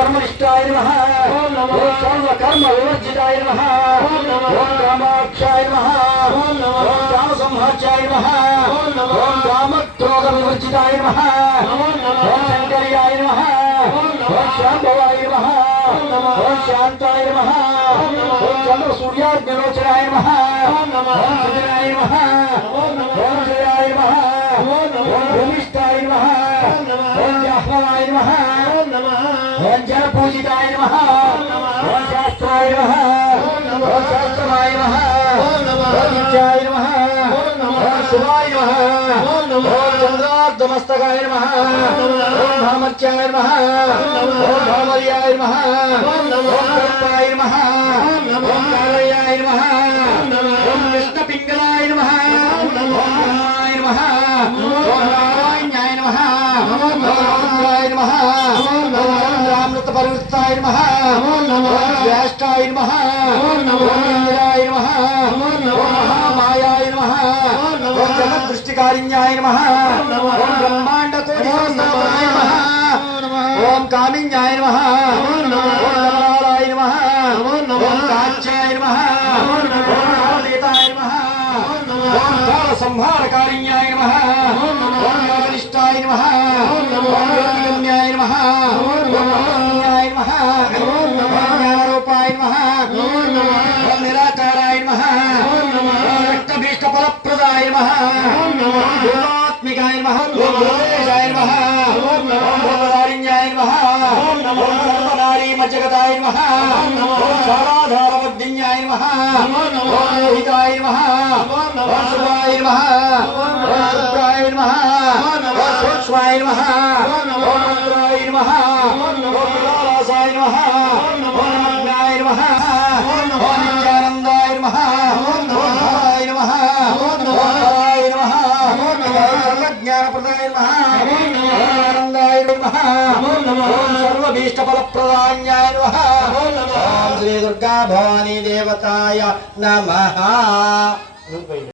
कर्मनिष्ठाय नमः ओम सर्वकर्म विवर्जिताय नमः ओम कामाक्षाय नमः ओम कामसंहाचाय नमः ओम कामक्रोध विवर्जिताय नमः ओम शंकर्याय नमः ओम शांभवाय नमः ओम शांताय नमः ओम चंद्र सूर्याग्निलोचनाय नमः ओम सुजनाय नमः ओम जयाय नमः ओम भूमिष्ठाय नमः ओम जाह्नवाय नमः ओम जन पूजिताय नमः ओम शास्त्राय नमः ओम शास्त्रमाय नमः ओम विद्याय नमः ओम शिवाय नमः ओम चंद्रार्धमस्तकाय नमः ओम धामर्चाय नमः ओम धामर्याय नमः ओम कर्ताय नमः ओम कालयाय नमः ओम कृष्णपिंगलाय नमः ओम नारायणाय नमः ओम नारायणाय नमः ओम रामाय नमः परवृत्ताय नमः ओम ज्येष्ठाय नमः ओम इंद्राय नमः ओम महामायाय नमः ओम जगद्दृष्टिकारिण्याय नमः ओम ब्रह्मांडकोटिसहस्राय नमः ओम कामिन्याय नमः ओम कमलाय नमः ओम काच्याय नमः ओम कालदेताय नमः ओम कालसंहारकारिण्याय नमः ओम योगनिष्ठाय नमः ओम योगिगम्याय नमः ज्ञानरूपाय नमः ओम निराकाराय नमः ओम रक्तभीष्टफलप्रदाय नमः ओम भूतात्मिकाय नमः ओम भूतेशाय नमः ओम भूतधारिण्याय नमः ओम सर्वनारी मज्जगताय नमः ओम साराधारवद्दिन्याय नमः ओम लोहिताय नमः ओम शुभाय नमः ओम शुभ्राय नमः ओम सूक्ष्माय नमः ओम मंत्राय नमः ओम विलासाय नमः ओम नमग्नाय नमः ओम नित्यानन्दाय नमः ओम भवाय नमः ओम हराय नमः ओम सर्वज्ञानप्रदाय नमः ओम आनन्दाय नमः ओम सर्वभीष्टफलप्रदान्याय नमः ओम श्री दुर्गा भवानी देवताय नमः।